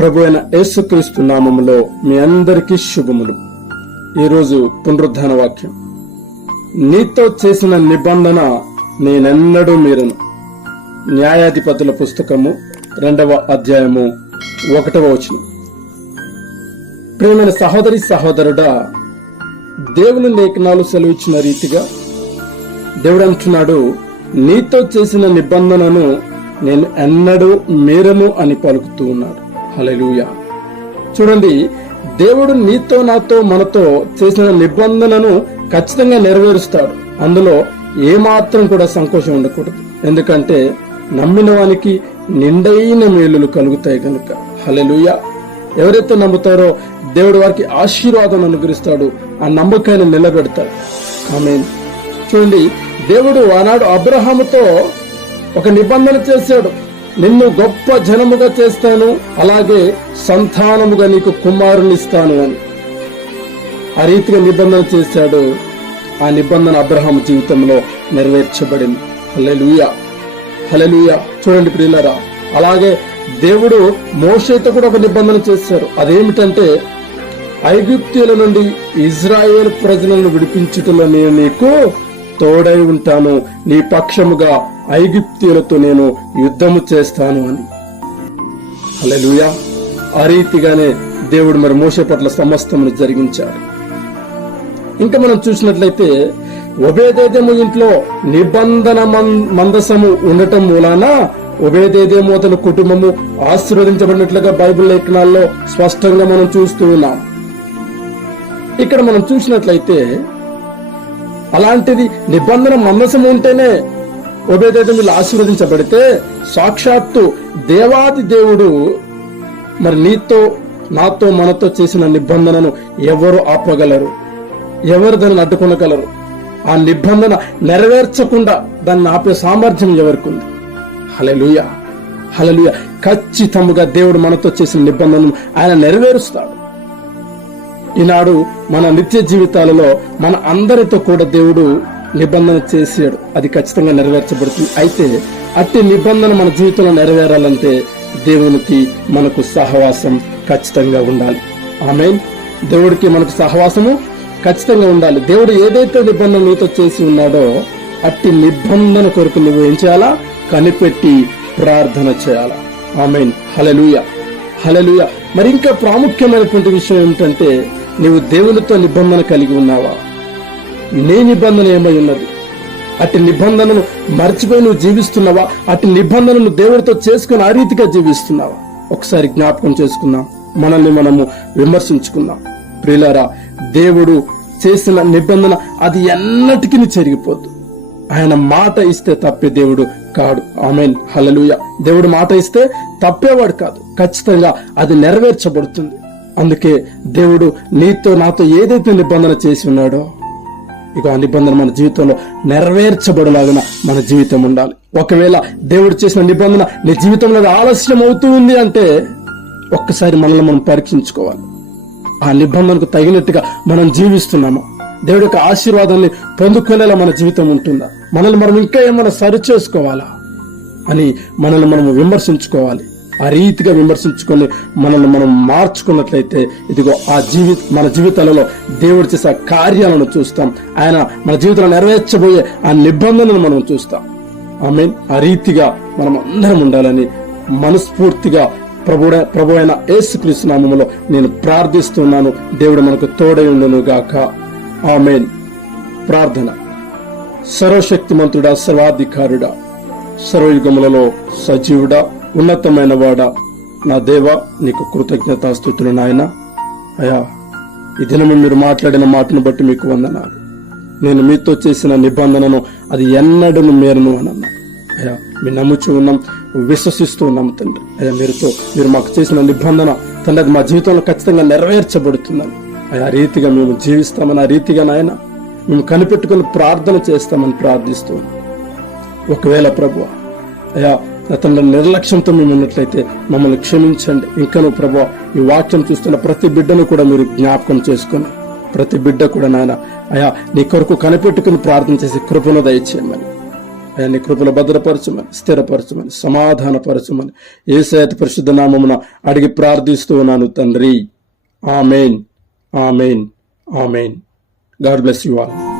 ప్రభు అయిన యేసుక్రీస్తు నామములో మీ అందరికీ శుభములు. ఈరోజు పునరుద్ధాన వాక్యం, నీతో చేసిన నిబంధన నేనెన్నడూ మీరను. న్యాయాధిపతుల పుస్తకము 2వ అధ్యాయము 1వ వచనం. ప్రియమైన సహోదరి సహోదరుడా, దేవుని లేఖనాలు సెలవిచ్చిన రీతిగా దేవుడు అంటున్నాడు, నీతో చేసిన నిబంధనను నేను ఎన్నడూ మీరను అని పలుకుతూ ఉన్నాడు. హల్లెలూయా. చూడండి, దేవుడు నీతో నాతో మనతో చేసిన నిబంధనను ఖచ్చితంగా నెరవేరుస్తాడు. అందులో ఏమాత్రం కూడా సంకోచం ఉండకూడదు. ఎందుకంటే నమ్మిన వానికి నిండైన మేలులు కలుగుతాయి కనుక. హల్లెలూయా. ఎవరైతే నమ్ముతారో దేవుడు వారికి ఆశీర్వాదం అనుగ్రహిస్తాడు, ఆ నమ్మకాన్ని నిలబెడతాడు. ఆమేన్. చూడండి, దేవుడు ఆనాడు అబ్రహాముతో ఒక నిబంధన చేశాడు, నిన్ను గొప్ప జనముగా చేస్తాను, అలాగే సంతానముగా నీకు కుమారుని ఇస్తాను అని. ఆ రీతిగా నిబంధన చేశాడు. ఆ నిబంధన అబ్రహాం జీవితంలో నెరవేర్చబడింది. హల్లెలూయా, హల్లెలూయా. చూడండి ప్రియులారా, అలాగే దేవుడు మోషేతో కూడా ఒక నిబంధన చేశారు. అదేమిటంటే, ఐగుప్తీయుల నుండి ఇజ్రాయేల్ ప్రజలను విడిపించుటలో నేను నీకు తోడై ఉంటాను, నీ పక్షముగా ఐగుప్తీయులతో నేను యుద్ధము చేస్తాను అని. హల్లెలూయా. ఆ రీతిగానే దేవుడు మరి మోషే పట్ల సమస్తమును జరిగించాడు. ఇంకా మనం చూసినట్లయితే, ఒబేదెదోము ఇంట్లో నిబంధన మందసము ఉండటం మూలాన ఒబేదెదోము అతని కుటుంబము ఆశీర్వదించబడినట్లుగా బైబిల్ లేఖనాల్లో స్పష్టంగా మనం చూస్తూ ఉన్నాం. ఇక్కడ మనం చూసినట్లయితే, అలాంటిది నిబంధన మందసం ఉంటేనే ఒబేదెదోము ఆశీర్వదించబడితే, సాక్షాత్తు దేవాది దేవుడు మరి నీతో నాతో మనతో చేసిన నిబంధనను ఎవరు ఆపగలరు? ఎవరు దాన్ని అడ్డుకొనగలరు? ఆ నిబంధన నెరవేర్చకుండా దాన్ని ఆపే సామర్థ్యం ఎవరికి ఉంది? హల్లెలూయా, హల్లెలూయా. ఖచ్చితంగా దేవుడు మనతో చేసిన నిబంధనను ఆయన నెరవేరుస్తాడు. ఈనాడు మన నిత్య జీవితాలలో మన అందరితో కూడా దేవుడు నిబంధన చేసాడు, అది ఖచ్చితంగా నెరవేర్చబడుతుంది. అయితే అట్టి నిబంధన మన జీవితంలో నెరవేరాలంటే దేవునికి మనకు సహవాసం ఖచ్చితంగా ఉండాలి. ఆమేన్. దేవుడికి మనకు సహవాసము ఖచ్చితంగా ఉండాలి. దేవుడు ఏదైతే నిబంధన నీతో చేసి ఉన్నాడో అట్టి నిబంధన కొరకు నువ్వు ఏం చేయాలా? కనిపెట్టి ప్రార్థన చేయాలా. ఆమేన్. హల్లెలూయా, హల్లెలూయా. మరి ఇంకా ప్రాముఖ్యమైనటువంటి విషయం ఏమిటంటే, నీవు దేవునితో నిబంధన కలిగి ఉన్నావా? నీ నిబంధన ఏమై ఉన్నది? అట్టి నిబంధనను మర్చిపోయి నువ్వు జీవిస్తున్నావా? అట్టి నిబంధనను దేవుడితో చేసుకుని ఆ రీతిగా జీవిస్తున్నావా? ఒకసారి జ్ఞాపకం చేసుకుందాం, మనల్ని మనము విమర్శించుకుందాం. ప్రియులారా, దేవుడు చేసిన నిబంధన అది ఎన్నటికీ చెరిగిపోద్దు. ఆయన మాట ఇస్తే తప్పే దేవుడు కాడు. ఆమేన్. హల్లెలూయా. దేవుడు మాట ఇస్తే తప్పేవాడు కాదు. ఖచ్చితంగా అది నెరవేర్చబడుతుంది. అందుకే దేవుడు నీతో నాతో ఏదైతే నిబంధన చేసి ఉన్నాడో, ఇక ఆ నిబంధన మన జీవితంలో నెరవేర్చబడలాగిన మన జీవితం ఉండాలి. ఒకవేళ దేవుడు చేసిన నిబంధన నీ జీవితంలో ఆలస్యం అవుతూ ఉంది అంటే ఒక్కసారి మనల్ని మనం పరీక్షించుకోవాలి. ఆ నిబంధనకు తగినట్టుగా మనం జీవిస్తున్నామా? దేవుడి యొక్క ఆశీర్వాదాన్ని పొందుకునేలా మన జీవితం ఉంటుందా? మనల్ని మనం ఇంకా ఏమైనా సరి చేసుకోవాలా అని మనల్ని మనం విమర్శించుకోవాలి. ఆ రీతిగా విమర్శించుకొని మనల్ని మనం మార్చుకున్నట్లయితే ఇదిగో మన జీవితాలలో దేవుడు చేసే కార్యాలను చూస్తాం. ఆయన మన జీవితంలో నెరవేర్చబోయే ఆ నిబంధనను మనం చూస్తాం. ఆమేన్. ఆ రీతిగా మనం అందరం ఉండాలని మనస్ఫూర్తిగా ప్రభు అయిన యేసుక్రీస్తు నామములో నేను ప్రార్థిస్తున్నాను. దేవుడు మనకు తోడై ఉండును గాక. ఆమేన్. ప్రార్థన. సర్వశక్తిమంతుడా, సర్వాధికారుడా, సర్వయుగములలో సజీవుడా, ఉన్నతమైన వాడా, నా దేవా, నీకు కృతజ్ఞతాస్తుతులు నాయన. అయా, ఈ దినము మీరు మాట్లాడిన మాటను బట్టి మీకు వందనాలు. నేను మీతో చేసిన నిబంధనను అది ఎన్నడూ మీరను అని అన్నా. అయ్యా, మీరు నమ్ముచూ ఉన్నాం, విశ్వసిస్తూ ఉన్నాం తండ్రి. అయ్యా, మీరు మాకు చేసిన నిబంధన తండ్రి అది మా జీవితంలో ఖచ్చితంగా నెరవేర్చబడుతుందని. అయ్యా, ఆ రీతిగా మేము జీవిస్తామని, ఆ రీతిగా నాయన మేము కనిపెట్టుకుని ప్రార్థన చేస్తామని ప్రార్థిస్తూ, ఒకవేళ ప్రభువా అయ్యా తండ్రి నిర్లక్ష్యంతో మేము ఉన్నట్లయితే మమ్మల్ని క్షమించండి. ఇంకనూ ప్రభువా, ఈ వాక్యం చూస్తున్న ప్రతి బిడ్డను కూడా మీరు జ్ఞాపకం చేసుకుని, ప్రతి బిడ్డ కూడా నాయన అయ్యా నీ కొరకు కనిపెట్టుకుని ప్రార్థన చేసి కృపను దయచేయమని నీ కృపలో భద్రపరచమని, స్థిరపరచమని, సమాధానపరచమని యేసయ్య పరిశుద్ధ నామమున అడిగి ప్రార్థిస్తూ ఉన్నాను తండ్రి. ఆమేన్, ఆమేన్, ఆమేన్. God bless you all.